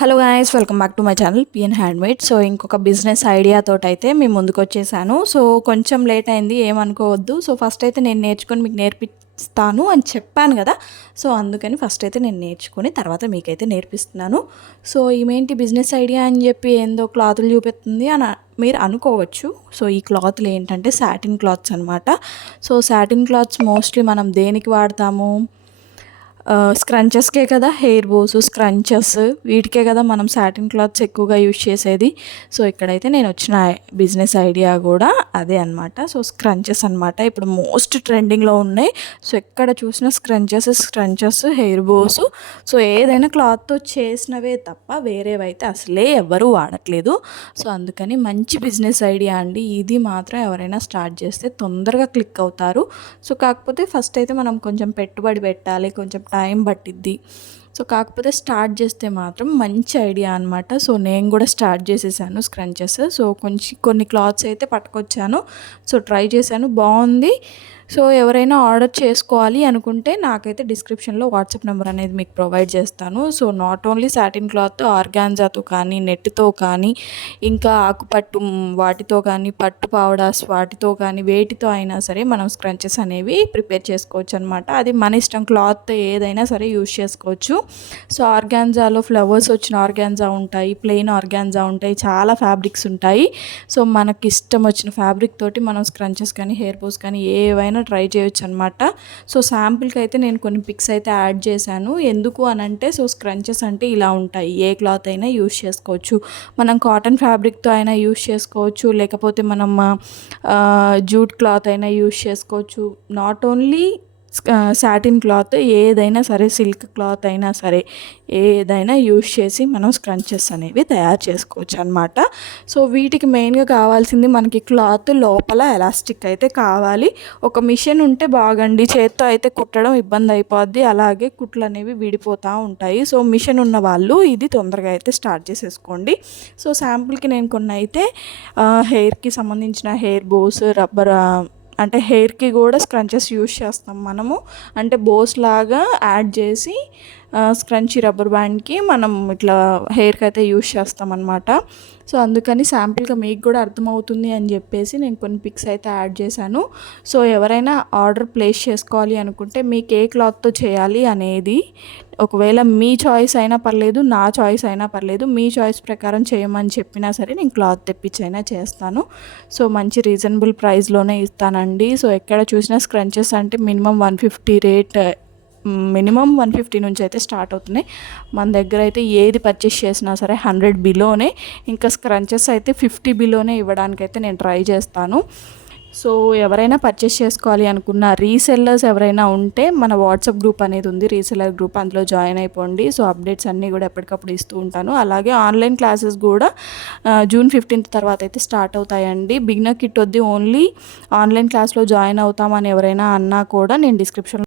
Hello guys, welcome back to my channel PN handmade. So ఇంకొక business idea తోటి అయితే మేము ముందుకు వచ్చేసాను. సో కొంచెం లేట్ అయింది, ఏమనుకోవద్దు. సో ఫస్ట్ అయితే నేను నేర్చుకొని మీకు నేర్పిస్తాను అని చెప్పాను కదా. సో అందుకని ఫస్ట్ అయితే నేను నేర్చుకొని తర్వాత మీకైతే నేర్పిస్తున్నాను. సో ఈమెంటి బిజినెస్ ఐడియా అని చెప్పి ఏందో క్లాతులు చూపిస్తుంది అని మీరు అనుకోవచ్చు. సో ఈ క్లాత్లు ఏంటంటే సాటిన్ క్లాత్స్ అనమాట. సో సాటిన్ క్లాత్స్ మోస్ట్లీ మనం దేనికి వాడతాము? స్క్రంచెస్కే కదా, హెయిర్ బోస్, స్క్రంచెస్, వీటికే కదా మనం సాటిన్ క్లాత్స్ ఎక్కువగా యూజ్ చేసేది. సో ఇక్కడైతే నేను వచ్చిన బిజినెస్ ఐడియా కూడా అదే అనమాట. సో స్క్రంచెస్ అనమాట, ఇప్పుడు మోస్ట్ ట్రెండింగ్లో ఉన్నాయి. సో ఎక్కడ చూసినా స్క్రంచెస్, హెయిర్ బోస్. సో ఏదైనా క్లాత్తో చేసినవే తప్ప వేరేవైతే అసలే ఎవరు వాడట్లేదు. సో అందుకని మంచి బిజినెస్ ఐడియా అండి ఇది. మాత్రం ఎవరైనా స్టార్ట్ చేస్తే తొందరగా క్లిక్ అవుతారు. సో కాకపోతే ఫస్ట్ అయితే మనం కొంచెం పెట్టుబడి పెట్టాలి, కొంచెం టైం పట్టిద్ది. సో కాకపోతే స్టార్ట్ చేస్తే మాత్రం మంచి ఐడియా అనమాట. సో నేను కూడా స్టార్ట్ చేసేసాను స్క్రంచెస్. సో కొన్ని క్లాత్స్ అయితే పట్టుకొచ్చాను. సో ట్రై చేశాను, బాగుంది. సో ఎవరైనా ఆర్డర్ చేసుకోవాలి అనుకుంటే నాకైతే డిస్క్రిప్షన్లో వాట్సాప్ నెంబర్ అనేది మీకు ప్రొవైడ్ చేస్తాను. So not only satin cloth, ఆర్గాన్జాతో కానీ, నెట్తో కానీ, ఇంకా ఆకుపట్టు వాటితో కానీ, పట్టు పావడాస్ వాటితో కానీ, వేటితో అయినా సరే మనం స్క్రంచెస్ అనేవి ప్రిపేర్ చేసుకోవచ్చు అనమాట. అది మన ఇష్టం, క్లాత్ ఏదైనా సరే యూజ్ చేసుకోవచ్చు. సో ఆర్గాన్జాలో ఫ్లవర్స్ వచ్చిన ఆర్గాన్జా ఉంటాయి, ప్లెయిన్ ఆర్గాన్జా ఉంటాయి, చాలా ఫ్యాబ్రిక్స్ ఉంటాయి. సో మనకి ఇష్టం వచ్చిన ఫ్యాబ్రిక్ తోటి మనం స్క్రంచెస్ కానీ, హెయిర్ బోస్ కానీ ఏవైనా ట్రై చేయొచ్చు అనమాట. సో శాంపుల్కి అయితే నేను కొన్ని పిక్స్ అయితే యాడ్ చేశాను. ఎందుకు అనంటే, సో స్క్రంచెస్ అంటే ఇలా ఉంటాయి, ఏ క్లాత్ అయినా యూజ్ చేసుకోవచ్చు. మనం కాటన్ ఫ్యాబ్రిక్తో అయినా యూజ్ చేసుకోవచ్చు, లేకపోతే మనం జూట్ క్లాత్ అయినా యూజ్ చేసుకోవచ్చు. నాట్ ఓన్లీ సాటిన్ క్లాత్, ఏదైనా సరే, సిల్క్ క్లాత్ అయినా సరే, ఏదైనా యూజ్ చేసి మనం స్క్రంచెస్ అనేవి తయారు చేసుకోవచ్చు అనమాట. సో వీటికి మెయిన్గా కావాల్సింది మనకి క్లాత్ లోపల ఎలాస్టిక్ అయితే కావాలి. ఒక మిషన్ ఉంటే బాగండి, చేత్తో అయితే కుట్టడం ఇబ్బంది అయిపోద్ది, అలాగే కుట్లు అనేవి విడిపోతూ ఉంటాయి. సో మిషన్ ఉన్న వాళ్ళు ఇది తొందరగా అయితే స్టార్ట్ చేసేసుకోండి. సో శాంపుల్కి నేను కొన్ని అయితే హెయిర్కి సంబంధించిన హెయిర్ బోస్, రబ్బర్, అంటే హెయిర్కి కూడా స్క్రంచెస్ యూజ్ చేస్తాం మనము. అంటే బోస్ లాగా యాడ్ చేసి స్క్రంచీ రబ్బర్ బ్యాండ్కి మనం ఇట్లా హెయిర్కి అయితే యూజ్ చేస్తాం అనమాట. సో అందుకని శాంపుల్గా మీకు కూడా అర్థమవుతుంది అని చెప్పేసి నేను కొన్ని పిక్స్ అయితే యాడ్ చేశాను. సో ఎవరైనా ఆర్డర్ ప్లేస్ చేసుకోవాలి అనుకుంటే మీకు ఏ క్లాత్తో చేయాలి అనేది, ఒకవేళ మీ చాయిస్ అయినా పర్లేదు, నా చాయిస్ అయినా పర్లేదు, మీ చాయిస్ ప్రకారం చేయమని చెప్పినా సరే నేను క్లాత్ తెప్పించైనా చేస్తాను. సో మంచి రీజనబుల్ ప్రైస్లోనే ఇస్తానండి. సో ఎక్కడ చూసినా స్క్రంచెస్ అంటే మినిమం 150 రేట్, మినిమం 150 నుంచి అయితే స్టార్ట్ అవుతున్నాయి. మన దగ్గర అయితే ఏది పర్చేస్ చేసినా సరే 100 బిలోనే, ఇంకా స్క్రంచెస్ అయితే 50 బిలోనే ఇవ్వడానికైతే నేను ట్రై చేస్తాను. సో ఎవరైనా పర్చేస్ చేసుకోవాలి అనుకున్న రీసెల్లర్స్ ఎవరైనా ఉంటే మన వాట్సాప్ గ్రూప్ అనేది ఉంది, రీసెల్లర్ గ్రూప్, అందులో జాయిన్ అయిపోండి. సో అప్డేట్స్ అన్నీ కూడా ఎప్పటికప్పుడు ఇస్తూ ఉంటాను. అలాగే ఆన్లైన్ క్లాసెస్ కూడా జూన్ 15 తర్వాత అయితే స్టార్ట్ అవుతాయండి. బిగినర్ కిట్ వద్ది, ఓన్లీ ఆన్లైన్ క్లాస్లో జాయిన్ అవుతామని ఎవరైనా అన్నా కూడా నేను డిస్క్రిప్షన్లో